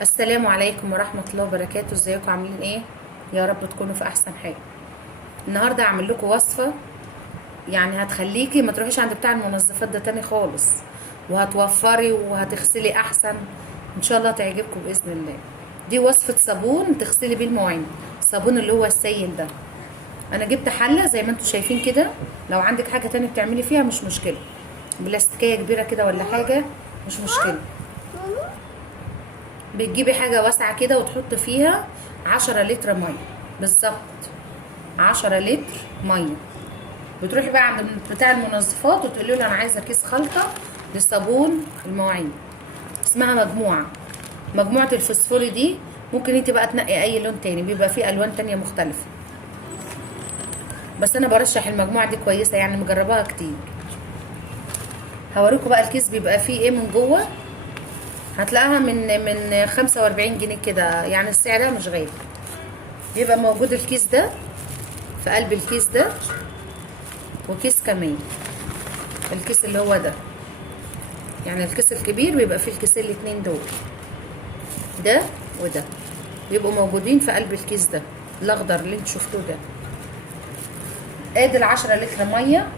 السلام عليكم ورحمة الله وبركاته. ازيكم عاملين ايه؟ يا رب تكونوا في احسن حال. النهاردة هعمل لكم وصفة يعني هتخليكي ما تروحيش عند بتاع المنظفات ده تاني خالص، وهتوفري وهتغسلي احسن ان شاء الله، تعجبكم باذن الله. دي وصفة صابون تغسلي بيه المواعين، الصابون اللي هو السائل ده. انا جبت حلة زي ما انتم شايفين كده، لو عندك حاجة تانية بتعملي فيها مش مشكلة، بلاستيكية كبيرة كده ولا حاجة مش مشكلة. بتجيبي حاجة واسعة كده وتحط فيها 10 لتر مية بالظبط، 10 لتر مية. بتروحي بقى عند بتاع المنظفات وتقولي له انا عايزة كيس خلطة لصابون المواعين، اسمها مجموعة الفوسفوري دي. ممكن انت بقى تنقي اي لون تاني، بيبقى فيه الوان تانية مختلفة، بس انا برشح المجموعة دي كويسة يعني، مجرباها كتير. هوريكم بقى الكيس بيبقى فيه ايه من جوه. هتلاقيها من 45 جنيه كده، يعني سعرها مش غالي. بيبقى موجود الكيس ده، في قلب الكيس ده وكيس كمان، الكيس اللي هو ده، يعني الكيس الكبير بيبقى فيه الكيسين الاتنين دول، ده وده، بيبقوا موجودين في قلب الكيس ده الاخضر اللي انتوا شفتوه ده. ادي ال10 لتر ميه.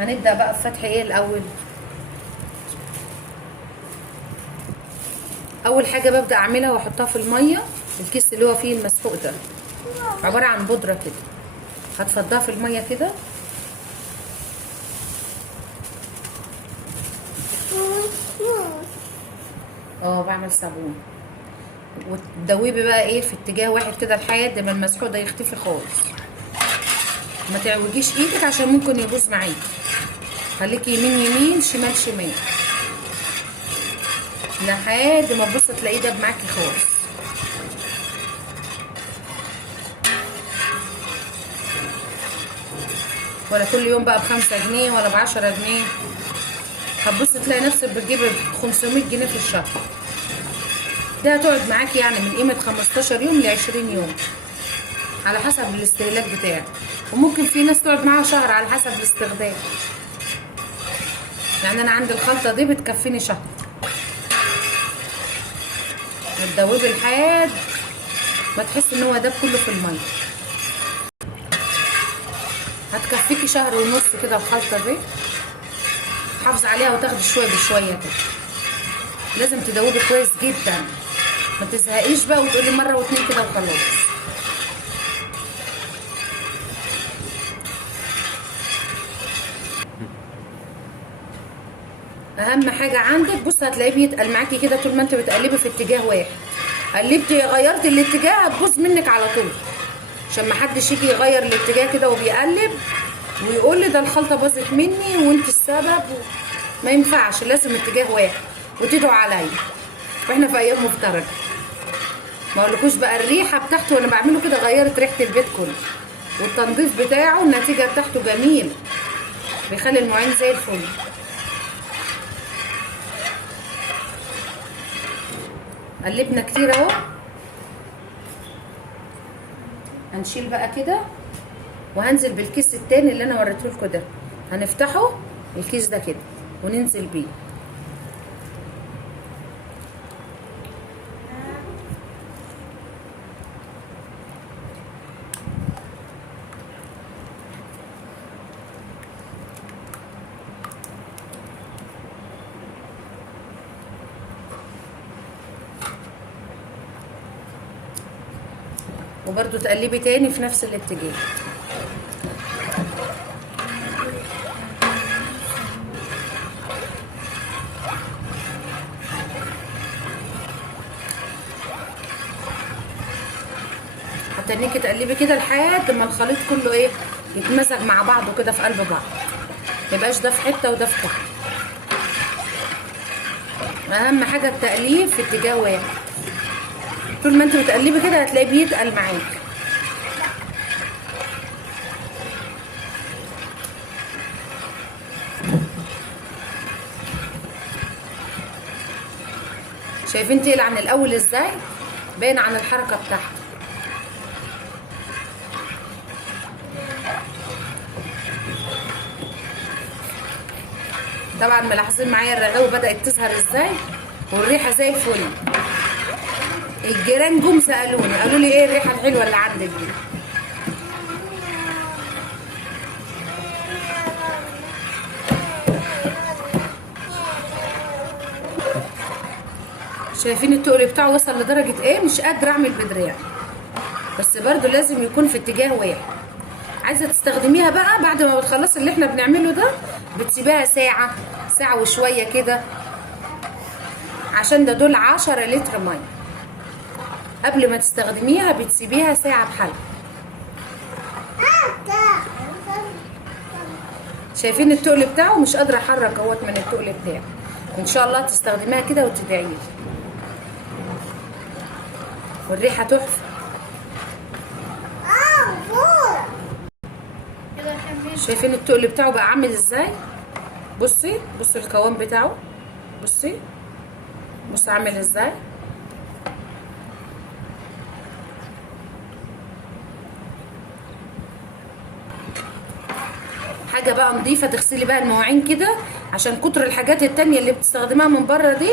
هنبدا بقى بفتح ايه الاول. اول حاجه ببدا اعملها واحطها في الميه، الكيس اللي هو فيه المسحوق ده عباره عن بودره كده، هتفضها في الميه كده. بعمل صابون، وتدوبي بقى ايه في اتجاه واحد كده لحد ما المسحوق ده يختفي خالص. ما تعوجيش ايدك عشان ممكن يبوظ معاكي، خليكي يمين يمين شمال شمال لحد ما تبص تلاقيه ده معاكي خالص. ولا كل يوم بقى ب5 جنيه ولا ب10 جنيه، هتبص تلاقي نفسك بتجيبي 500 جنيه في الشهر. ده هتقعد معاكي يعني من قيمه 15 يوم ل20 يوم على حسب الاستهلاك بتاعك، وممكن في ناس تقعد معاها شهر على حسب الاستخدام. يعني انا عندي الخلطه دي بتكفيني شهر. هتدوبي لحد ما تحس ان هو داب كله في الميه، هتكفيكي شهر ونص كده الخلطه دي. حافظي عليها وتاخدي شويه بشويه كده، لازم تدوبي كويس جدا، ما تزهقيش بقى وتقولي مره واتنين كده وخلاص. اهم حاجه عندك، بص هتلاقيه بيتقل معاكي كده طول ما انت بتقلبي في اتجاه واحد. قلبتي غيرت الاتجاه هتبوظ منك على طول، عشان ما حدش يجي يغير الاتجاه كده وبيقلب ويقول لي ده الخلطه باظت مني وانت السبب. ما ينفعش، لازم اتجاه واحد. وتدعوا عليا واحنا في ايام مفترجه. ما اقولكوش بقى الريحه بتاعته وانا بعمله كده غيرت ريحه البيت كله، والتنظيف بتاعه النتيجه بتاعته جميله، بيخلي المواعين زي الفل. قلبنا كتير اهو. هنشيل بقى كده وهنزل بالكيس التاني اللي انا وريته لكم ده، هنفتحه الكيس ده كده وننزل بيه. وبرده تقلبي تاني في نفس الاتجاه. هتنيكي تقلبي كده لحد ما الخليط كله ايه يتمزج مع بعضه كده في قلب بعض، ميبقاش ده في حته وده في حته. اهم حاجه التقليب في اتجاه واحد، طول ما انت بتقلبي كده هتلاقيه بيتقل معاكي. شايفين تقل عن الاول ازاي؟ باين عن الحركه بتاعته. طبعا ملاحظين معايا الرغاوي بدات تظهر ازاي، والريحه زي الفل. الجيران جم سالوني قالوا لي ايه الريحه الحلوه اللي عندك دي. شايفين التقل بتاعه وصل لدرجه ايه؟ مش قادره اعمل بدراع، بس برضو لازم يكون في اتجاه واحد. عايزه تستخدميها بقى بعد ما بتخلصي اللي احنا بنعمله ده، بتسيبيها ساعه، ساعه وشويه كده، عشان ده دول 10 لتر ميه. قبل ما تستخدميها بتسيبيها ساعه بحالها. شايفين التقل بتاعه؟ مش قادره احرك اهوت من التقل بتاعه. ان شاء الله تستخدميها كده وتدعي لي. والريحه تحفه. شايفين التقل بتاعه بقى عامل ازاي؟ بصي بصي القوام بتاعه، بصي بصي عامل ازاي. حاجه بقى نظيفه تغسلي بقى المواعين كده، عشان كتر الحاجات التانية اللي بتستخدمها من بره دي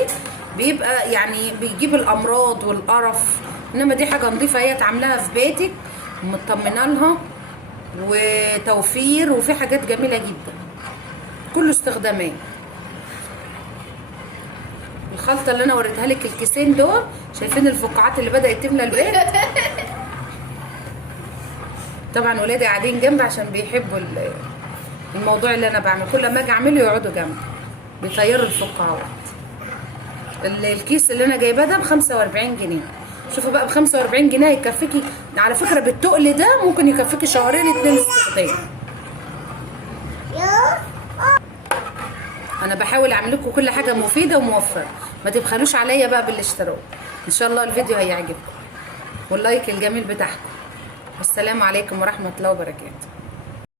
بيبقى يعني بيجيب الامراض والقرف. انما دي حاجه نظيفه هي تعملها في بيتك ومطمنه لها، وتوفير، وفي حاجات جميله جدا كله استخدامات. الخلطه اللي انا وريتها لك الكيسين دول، شايفين الفقاعات اللي بدات تملى البيت؟ طبعا ولادي قاعدين جنبي عشان بيحبوا الموضوع اللي انا بعمله. كل ما اجي اعمله يقعدوا جنبي بيطيروا الفقاعات. الكيس اللي انا جايباه ده ب 45 جنيه. شوفوا بقى ب 45 جنيه هيكفيكي، على فكره بالتقل ده ممكن يكفيكي شهرين 2 استخدام. انا بحاول اعمل لكم كل حاجه مفيده وموفره، ما تبخلوش عليا بقى بالاشتراك. ان شاء الله الفيديو هيعجبكم واللايك الجميل بتاعكم. والسلام عليكم ورحمه الله وبركاته.